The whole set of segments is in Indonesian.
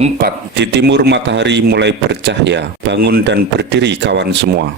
4. Di timur matahari mulai bercahaya, bangun dan berdiri kawan semua.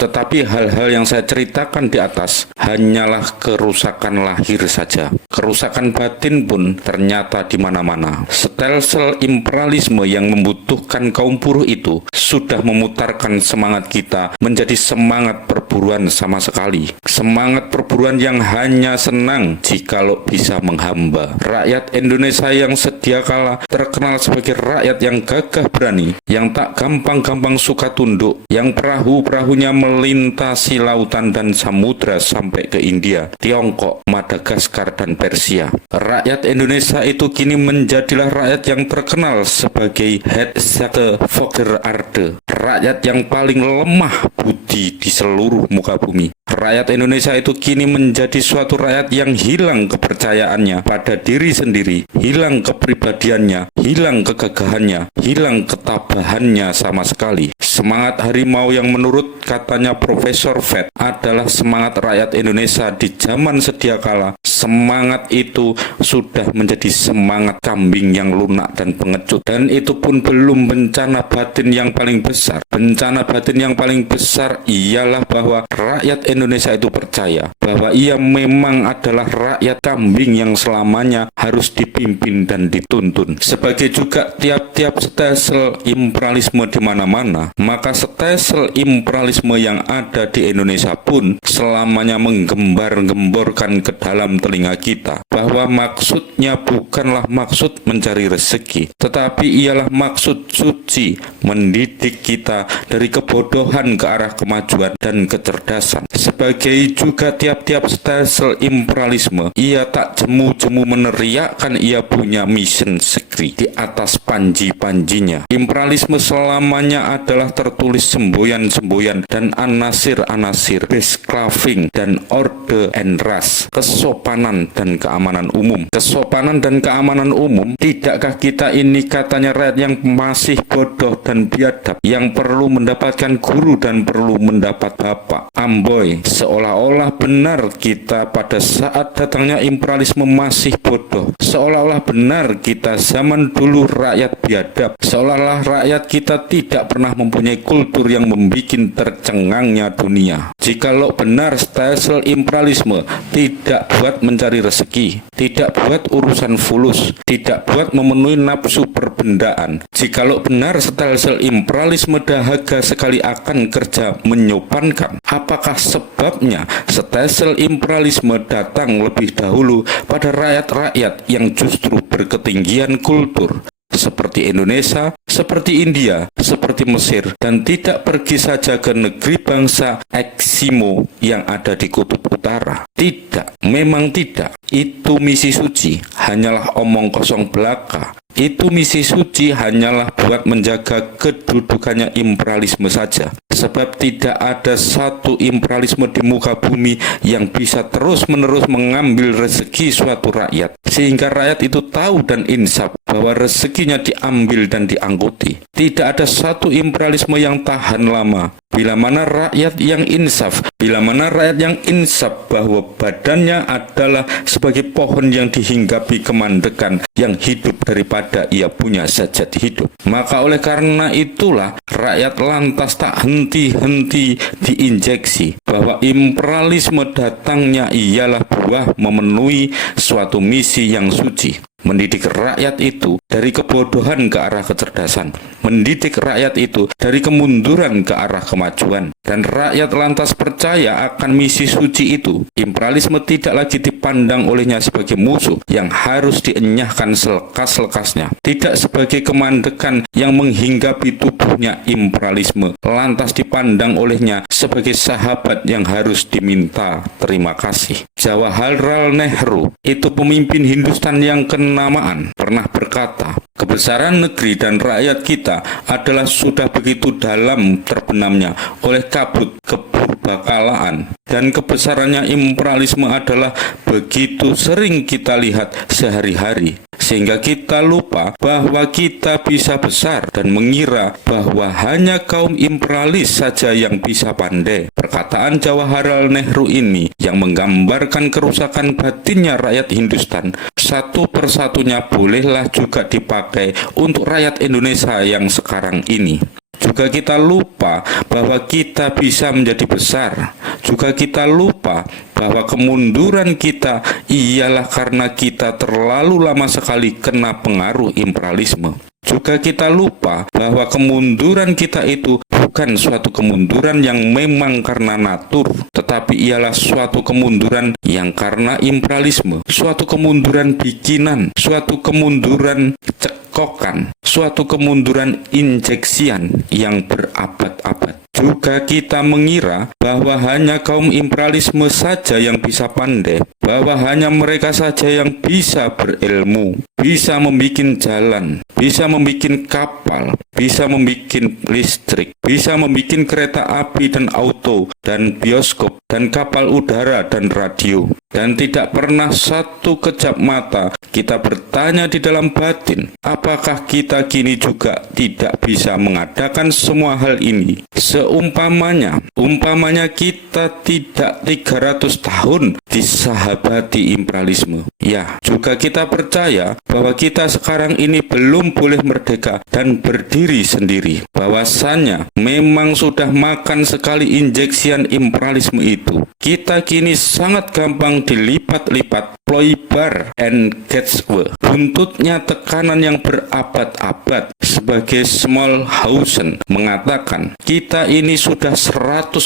Tetapi hal-hal yang saya ceritakan di atas hanyalah kerusakan lahir saja. Kerusakan batin pun ternyata di mana-mana. Stelsel imperialisme yang membutuhkan kaum buruh itu sudah memutarkan semangat kita menjadi semangat perburuan sama sekali. Semangat perburuan yang hanya senang jikalau bisa menghamba. Rakyat Indonesia yang sedia kala terkenal sebagai rakyat yang gagah berani, yang tak gampang-gampang suka tunduk, yang perahu-perahunya melintasi lautan dan samudra sampai ke India, Tiongkok, Madagaskar, dan Persia. Rakyat Indonesia itu kini menjadilah rakyat yang terkenal sebagai Hetzate Volkerarde, rakyat yang paling lemah budi di seluruh muka bumi. Rakyat Indonesia itu kini menjadi suatu rakyat yang hilang kepercayaannya pada diri sendiri, hilang kepribadiannya, hilang kegagahannya, hilang ketabahannya sama sekali. Semangat harimau yang menurut katanya Profesor Fett adalah semangat rakyat Indonesia di zaman sedia kala. Semangat itu sudah menjadi semangat kambing yang lunak dan pengecut. Dan itu pun belum bencana batin yang paling besar. Bencana batin yang paling besar ialah bahwa rakyat Indonesia itu percaya bahwa ia memang adalah rakyat kambing yang selamanya harus dipimpin dan dituntun. Sebagai juga tiap-tiap stelsel imperialisme di mana-mana, maka stelsel imperialisme yang ada di Indonesia pun selamanya menggembar-gemborkan ke dalam telinga kita bahwa maksudnya bukanlah maksud mencari rezeki, tetapi ialah maksud suci mendidik kita dari kebodohan ke arah kemajuan dan kecerdasan. Sebagai juga tiap-tiap stelsel imperialisme, ia tak jemu-jemu meneriakkan ia punya mission secret di atas panji-panjinya. Imperialisme selamanya adalah tertulis semboyan-semboyan dan anasir-anasir, besclaving dan orde and ras, kesopanan dan keamanan umum. Kesopanan dan keamanan umum, tidakkah kita ini katanya rakyat yang masih bodoh dan biadab, yang perlu mendapatkan guru dan perlu mendapat bapak? Amboi, seolah-olah benar kita pada saat datangnya imperialisme masih bodoh, seolah-olah benar kita zaman dulu rakyat biadab, seolah-olah rakyat kita tidak pernah mempunyai kultur yang membuat tercengangnya dunia. Jikalau benar stelsel imperialisme tidak buat mencari rezeki, tidak buat urusan fulus, tidak buat memenuhi nafsu perbendaan, jikalau benar stelsel imperialisme dahaga sekali akan kerja menyopankan, apakah sebabnya stelsel imperialisme datang lebih dahulu pada rakyat-rakyat yang justru berketinggian kultur, seperti Indonesia, seperti India, seperti Mesir, dan tidak pergi saja ke negeri bangsa Eksimo yang ada di kutub utara? Tidak, memang tidak. Itu misi suci, hanyalah omong kosong belaka. Itu misi suci hanyalah buat menjaga kedudukannya imperialisme saja. Sebab tidak ada satu imperialisme di muka bumi yang bisa terus-menerus mengambil rezeki suatu rakyat, sehingga rakyat itu tahu dan insaf bahwa rezekinya diambil dan diangkuti. Tidak ada satu imperialisme yang tahan lama. Bila mana rakyat yang insaf, bila mana rakyat yang insaf bahwa badannya adalah sebagai pohon yang dihinggapi kemandekan yang hidup daripada ia punya sajat hidup. Maka oleh karena itulah rakyat lantas tak henti-henti diinjeksi bahwa imperialisme datangnya ialah buah memenuhi suatu misi yang suci. Mendidik rakyat itu dari kebodohan ke arah kecerdasan, mendidik rakyat itu dari kemunduran ke arah kemajuan, dan rakyat lantas percaya akan misi suci itu. Imperialisme tidak lagi dipandang olehnya sebagai musuh yang harus dienyahkan selekas-lekasnya, tidak sebagai kemandekan yang menghinggapi tubuhnya. Imperialisme lantas dipandang olehnya sebagai sahabat yang harus diminta terima kasih. Jawaharlal Nehru, itu pemimpin Hindustan yang kenamaan, pernah berkata, kebesaran negeri dan rakyat kita adalah sudah begitu dalam terbenamnya oleh kabut kepurbakalaan, dan kebesarannya imperialisme adalah begitu sering kita lihat sehari-hari. sehingga kita lupa bahwa kita bisa besar dan mengira bahwa hanya kaum imperialis saja yang bisa pandai. Perkataan Jawaharlal Nehru ini yang menggambarkan kerusakan batinnya rakyat Hindustan satu persatunya bolehlah juga dipakai untuk rakyat Indonesia yang sekarang ini. Juga kita lupa bahwa kita bisa menjadi besar. Juga kita lupa bahwa kemunduran kita ialah karena kita terlalu lama sekali kena pengaruh imperialisme. Juga kita lupa bahwa kemunduran kita itu bukan suatu kemunduran yang memang karena natur, tetapi ialah suatu kemunduran yang karena imperialisme, suatu kemunduran bikinan, suatu kemunduran cekokan, suatu kemunduran injeksian yang berabad-abad. Juga kita mengira bahwa hanya kaum imperialisme saja yang bisa pandai, bahwa hanya mereka saja yang bisa berilmu, bisa membuat jalan, bisa membuat kapal, bisa membuat listrik, bisa membuat kereta api dan auto, dan bioskop, dan kapal udara dan radio. Dan tidak pernah satu kejap mata kita bertanya di dalam batin, apakah kita kini juga tidak bisa mengadakan semua hal ini? Umpamanya kita tidak 300 tahun disahabati imperialisme. Ya, juga kita percaya bahwa kita sekarang ini belum boleh merdeka dan berdiri sendiri. Bahwasannya memang sudah makan sekali injeksian imperialisme itu. Kita kini sangat gampang dilipat-lipat, ploybar and Gatswe. Buntutnya tekanan yang berabad-abad. Sebagai Smallhausen mengatakan, kita ini sudah 100%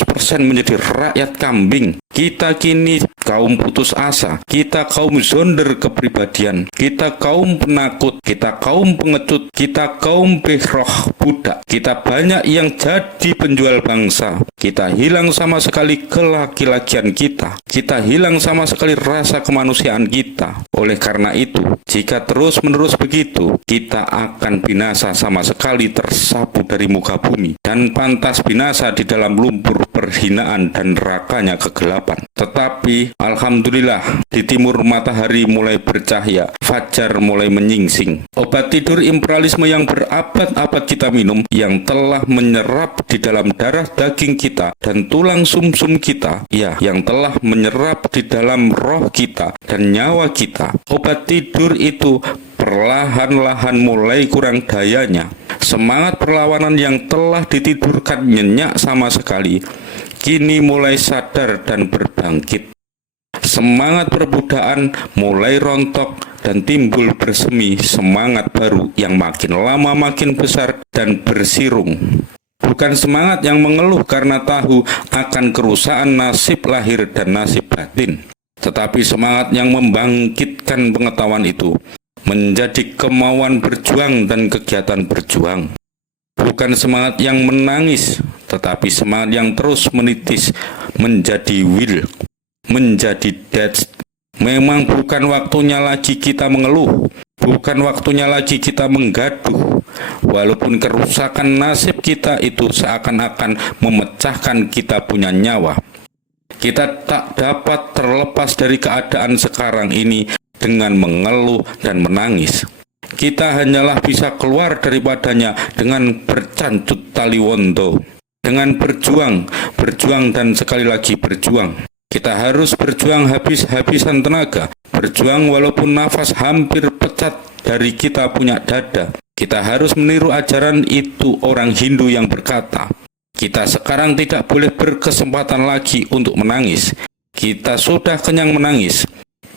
menjadi rakyat kambing. Kita kini kaum putus asa, kita kaum zonder kepribadian, kita kaum penakut, kita kaum pengecut, kita kaum behroh budak. Kita banyak yang jadi penjual bangsa. Kita hilang sama sekali kelaki-lakian kita. Kita hilang sama sekali rasa kemanusiaan kita. Oleh karena itu, jika terus-menerus begitu, kita akan binasa sama sekali, tersapu dari muka bumi, dan pantas binasa di dalam lumpur perhinaan dan nerakanya kegelapan. Tetapi alhamdulillah, di timur matahari mulai bercahaya, fajar mulai menyingsing. Obat tidur imperialisme yang berabad-abad kita minum, yang telah menyerap di dalam darah daging kita dan tulang sumsum kita, ya, yang telah menyerap di dalam roh kita dan nyawa kita. Obat tidur itu perlahan-lahan mulai kurang dayanya. Semangat perlawanan yang telah ditidurkan nyenyak sama sekali, kini mulai sadar dan berbangkit. Semangat perbudakan mulai rontok dan timbul bersemi semangat baru yang makin lama makin besar dan bersirung. Bukan semangat yang mengeluh karena tahu akan kerusakan nasib lahir dan nasib batin, tetapi semangat yang membangkitkan pengetahuan itu menjadi kemauan berjuang dan kegiatan berjuang. Bukan semangat yang menangis, tetapi semangat yang terus menitis menjadi will, menjadi deeds. Memang bukan waktunya lagi kita mengeluh, bukan waktunya lagi kita menggaduh. Walaupun kerusakan nasib kita itu seakan-akan memecahkan kita punya nyawa, kita tak dapat terlepas dari keadaan sekarang ini dengan mengeluh dan menangis. Kita hanyalah bisa keluar daripadanya dengan bercancut tali wondo, dengan berjuang dan sekali lagi berjuang. Kita harus berjuang habis-habisan tenaga, berjuang walaupun nafas hampir pecat dari kita punya dada. Kita harus meniru ajaran itu orang Hindu yang berkata, kita sekarang tidak boleh berkesempatan lagi untuk menangis. Kita sudah kenyang menangis.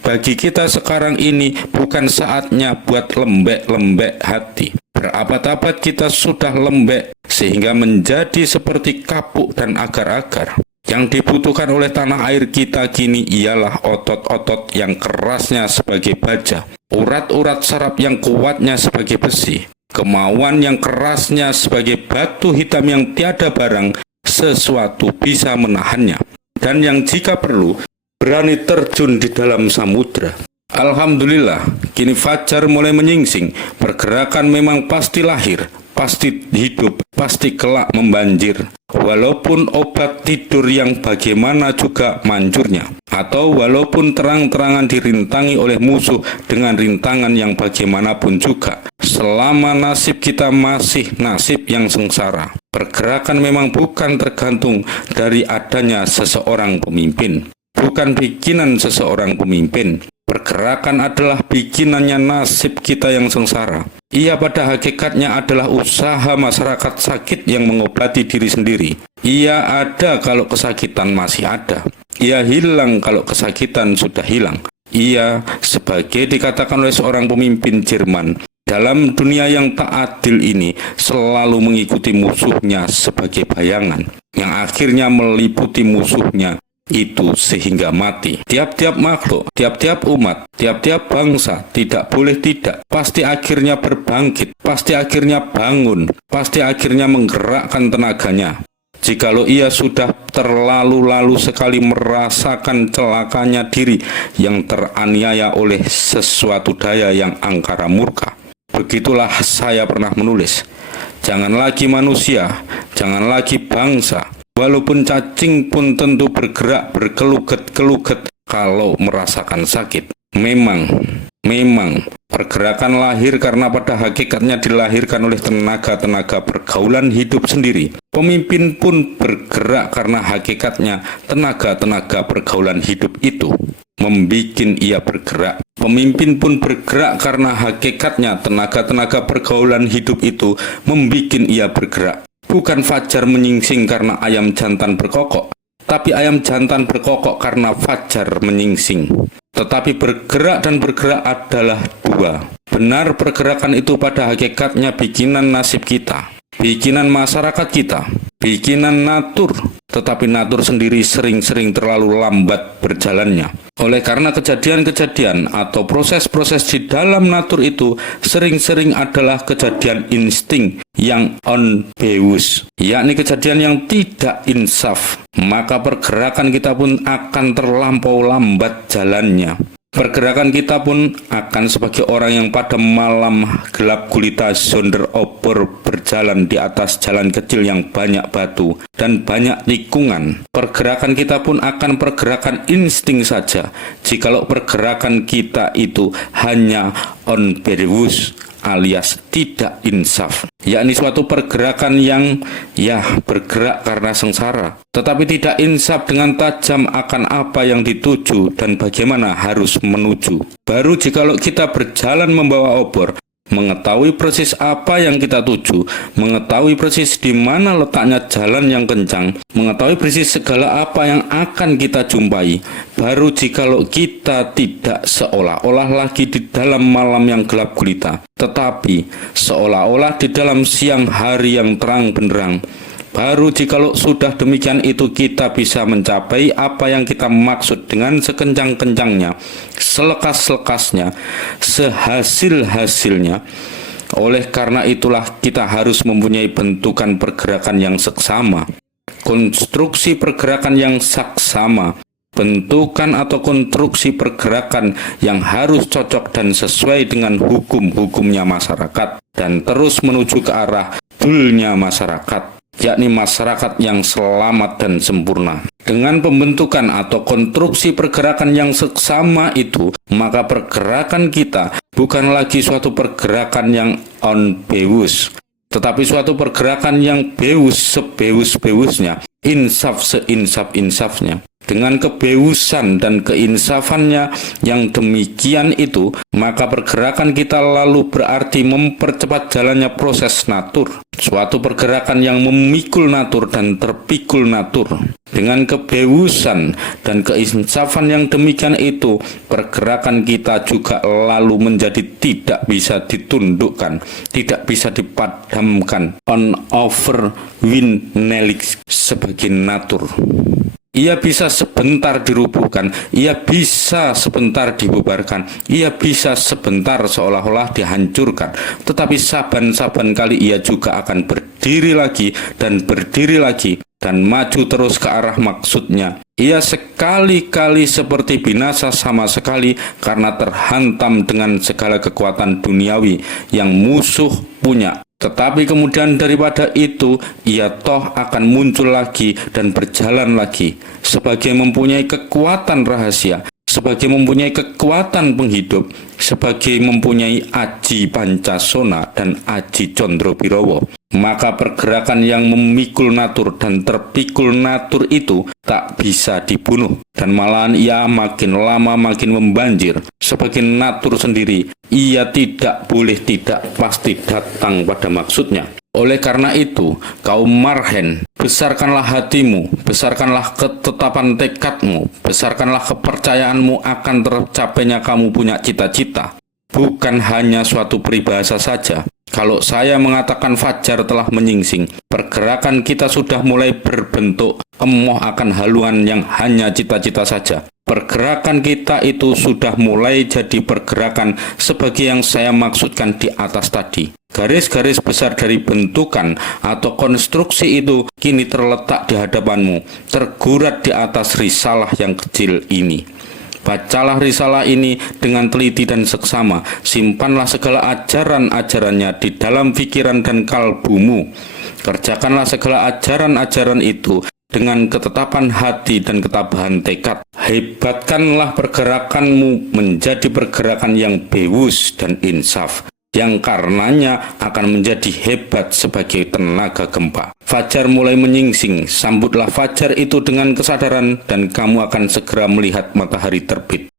Bagi kita sekarang ini bukan saatnya buat lembek-lembek hati. Berabad-abad kita sudah lembek sehingga menjadi seperti kapuk dan agar-agar. Yang dibutuhkan oleh tanah air kita kini ialah otot-otot yang kerasnya sebagai baja, urat-urat saraf yang kuatnya sebagai besi, kemauan yang kerasnya sebagai batu hitam yang tiada barang sesuatu bisa menahannya, dan yang jika perlu berani terjun di dalam samudra. Alhamdulillah, kini fajar mulai menyingsing. Pergerakan memang pasti lahir, pasti hidup, pasti kelak membanjir. Walaupun obat tidur yang bagaimana juga manjurnya, atau walaupun terang-terangan dirintangi oleh musuh dengan rintangan yang bagaimanapun juga, selama nasib kita masih nasib yang sengsara. Pergerakan memang bukan tergantung dari adanya seseorang pemimpin, bukan bikinan seseorang pemimpin. Pergerakan adalah bikinannya nasib kita yang sengsara. Ia pada hakikatnya adalah usaha masyarakat sakit yang mengobati diri sendiri. Ia ada kalau kesakitan masih ada. Ia hilang kalau kesakitan sudah hilang. Ia, sebagai dikatakan oleh seorang pemimpin Jerman, dalam dunia yang tak adil ini selalu mengikuti musuhnya sebagai bayangan, yang akhirnya meliputi musuhnya itu sehingga mati. Tiap-tiap makhluk, tiap-tiap umat, tiap-tiap bangsa tidak boleh tidak, pasti akhirnya berbangkit, pasti akhirnya bangun, pasti akhirnya menggerakkan tenaganya. Jikalau ia sudah terlalu-lalu sekali merasakan celakanya diri yang teraniaya oleh sesuatu daya yang angkara murka. Begitulah saya pernah menulis, jangan lagi manusia, jangan lagi bangsa, walaupun cacing pun tentu bergerak berkeluget-keluget kalau merasakan sakit. Memang pergerakan lahir karena pada hakikatnya dilahirkan oleh tenaga-tenaga pergaulan hidup sendiri. Pemimpin pun bergerak karena hakikatnya tenaga-tenaga pergaulan hidup itu membikin ia bergerak. Pemimpin pun bergerak karena hakikatnya tenaga-tenaga pergaulan hidup itu membikin ia bergerak. Bukan fajar menyingsing karena ayam jantan berkokok, tapi ayam jantan berkokok karena fajar menyingsing. Tetapi bergerak dan bergerak adalah dua. Benar, pergerakan itu pada hakikatnya bikinan nasib kita, bikinan masyarakat kita, bikinan natur. Tetapi natur sendiri sering-sering terlalu lambat berjalannya. Oleh karena kejadian-kejadian atau proses-proses di dalam natur itu sering-sering adalah kejadian insting yang unbewusst, yakni kejadian yang tidak insaf, maka pergerakan kita pun akan terlampau lambat jalannya. Pergerakan kita pun akan sebagai orang yang pada malam gelap gulita sonder obor berjalan di atas jalan kecil yang banyak batu dan banyak tikungan. Pergerakan kita pun akan pergerakan insting saja, jikalau pergerakan kita itu hanya unbewusst alias tidak insaf, yakni suatu pergerakan yang bergerak karena sengsara, tetapi tidak insaf dengan tajam akan apa yang dituju dan bagaimana harus menuju. Baru jikalau kita berjalan membawa obor, mengetahui persis apa yang kita tuju, mengetahui persis di mana letaknya jalan yang kencang, mengetahui persis segala apa yang akan kita jumpai. Baru jikalau kita tidak seolah-olah lagi di dalam malam yang gelap gulita, tetapi seolah-olah di dalam siang hari yang terang benderang. Baru jikalau sudah demikian itu kita bisa mencapai apa yang kita maksud dengan sekencang-kencangnya, selekas-lekasnya, sehasil-hasilnya. Oleh karena itulah kita harus mempunyai bentukan pergerakan yang seksama, konstruksi pergerakan yang saksama, bentukan atau konstruksi pergerakan yang harus cocok dan sesuai dengan hukum-hukumnya masyarakat dan terus menuju ke arah dulnya masyarakat, yakni masyarakat yang selamat dan sempurna. Dengan pembentukan atau konstruksi pergerakan yang seksama itu, maka pergerakan kita bukan lagi suatu pergerakan yang unbewusst, tetapi suatu pergerakan yang bewus sebewus-bewusnya, insaf seinsaf-insafnya. Dengan kebewusan dan keinsafannya yang demikian itu, maka pergerakan kita lalu berarti mempercepat jalannya proses natur. Suatu pergerakan yang memikul natur dan terpikul natur. Dengan kebewusan dan keinsafan yang demikian itu, pergerakan kita juga lalu menjadi tidak bisa ditundukkan, tidak bisa dipadamkan, on over win nelix sebagai natur. Ia bisa sebentar dirubuhkan, ia bisa sebentar dibubarkan, ia bisa sebentar seolah-olah dihancurkan. Tetapi saban-saban kali ia juga akan berdiri lagi dan berdiri lagi dan maju terus ke arah maksudnya. Ia sekali-kali seperti binasa sama sekali karena terhantam dengan segala kekuatan duniawi yang musuh punya. Tetapi kemudian daripada itu, ia toh akan muncul lagi dan berjalan lagi, sebagai mempunyai kekuatan rahasia, sebagai mempunyai kekuatan penghidup, sebagai mempunyai aji pancasona dan aji condrobirowo. Maka pergerakan yang memikul natur dan terpikul natur itu tak bisa dibunuh, dan malahan ia makin lama makin membanjir. Sebagai natur sendiri, ia tidak boleh tidak pasti datang pada maksudnya. Oleh karena itu, kaum marhen, besarkanlah hatimu, besarkanlah ketetapan tekadmu, besarkanlah kepercayaanmu akan tercapainya kamu punya cita-cita. Bukan hanya suatu peribahasa saja. Kalau saya mengatakan fajar telah menyingsing, pergerakan kita sudah mulai berbentuk emoh akan haluan yang hanya cita-cita saja. Pergerakan kita itu sudah mulai jadi pergerakan sebagai yang saya maksudkan di atas tadi. Garis-garis besar dari bentukan atau konstruksi itu kini terletak di hadapanmu, tergurat di atas risalah yang kecil ini. Bacalah risalah ini dengan teliti dan seksama. Simpanlah segala ajaran-ajarannya di dalam pikiran dan kalbumu. Kerjakanlah segala ajaran-ajaran itu dengan ketetapan hati dan ketabahan tekad. Hebatkanlah pergerakanmu menjadi pergerakan yang bewus dan insaf, yang karenanya akan menjadi hebat sebagai tenaga gempa. Fajar mulai menyingsing, sambutlah fajar itu dengan kesadaran dan kamu akan segera melihat matahari terbit.